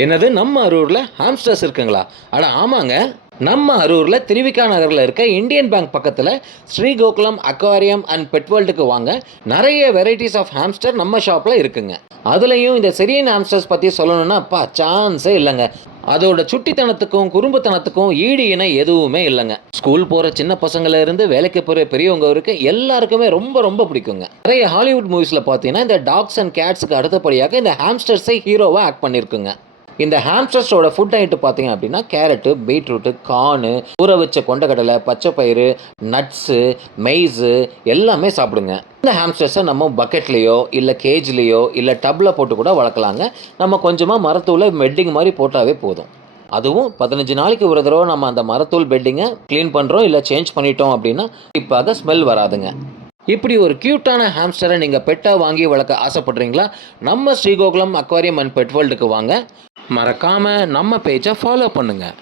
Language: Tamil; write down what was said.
என்னது நம்ம அரூரில் ஹாம்ஸ்டர்ஸ் இருக்குங்களா? அட ஆமாங்க. நம்ம அரூரில் திருவிக்கா நகரில் இருக்க இந்தியன் பேங்க் பக்கத்தில் Sri Gokulam aquarium and pet வேர்ல்டுக்கு வாங்க. நிறைய வெரைட்டிஸ் ஆஃப் ஹாம்ஸ்டர் நம்ம ஷாப்பில் இருக்குங்க. அதுலேயும் இந்த சிரியன் ஹாம்ஸ்டர்ஸ் பற்றி சொல்லணும்னா சான்ஸே இல்லைங்க. அதோட சுட்டித்தனத்துக்கும் குறும்புத்தனத்துக்கும் ஈடு இணை எதுவுமே இல்லைங்க. ஸ்கூல் போகிற சின்ன பசங்கள இருந்து வேலைக்கு போகிற பெரியவங்க வரைக்கும் எல்லாருக்குமே ரொம்ப ரொம்ப பிடிக்குங்க. நிறைய ஹாலிவுட் மூவிஸில் பார்த்தீங்கன்னா இந்த டாக்ஸ் அண்ட் கேட்ஸுக்கு அடுத்தபடியாக இந்த ஹாம்ஸ்டர்ஸை ஹீரோவாக ஆக்ட் பண்ணியிருக்குங்க. இந்த ஹாம்ஸ்டர்ஸோட ஃபுட் ஐட்டம் பார்த்தீங்க அப்படின்னா கேரட்டு, பீட்ரூட்டு, கார்னு, ஊற வச்ச கொண்டக்கடலை, பச்சைப்பயிறு, நட்ஸு, மெய்ஸு எல்லாமே சாப்பிடுங்க. இந்த ஹாம்ஸ்டர்ஸை நம்ம பக்கெட்லேயோ இல்லை கேஜ்லேயோ இல்லை டப்பில் போட்டு கூட வளர்க்கலாங்க. நம்ம கொஞ்சமாக மரத்தூளை பெட்டிங் மாதிரி போட்டாவே போதும். அதுவும் 15 நாளைக்கு ஒரு தடவை நம்ம அந்த மரத்தூள் பெட்டிங்கை க்ளீன் பண்ணுறோம் இல்லை சேஞ்ச் பண்ணிட்டோம் அப்படின்னா இப்போ ஸ்மெல் வராதுங்க. இப்படி ஒரு க்யூட்டான ஹாம்ஸ்டரை நீங்கள் பெட்டாக வாங்கி வளர்க்க ஆசைப்படுறீங்களா? நம்ம ஸ்ரீகோகுலம் அக்வாரியம் அண்ட் பெட் வேர்ல்டுக்கு வாங்க. மறக்காமல் நம்ம பேஜை ஃபாலோ பண்ணுங்கள்.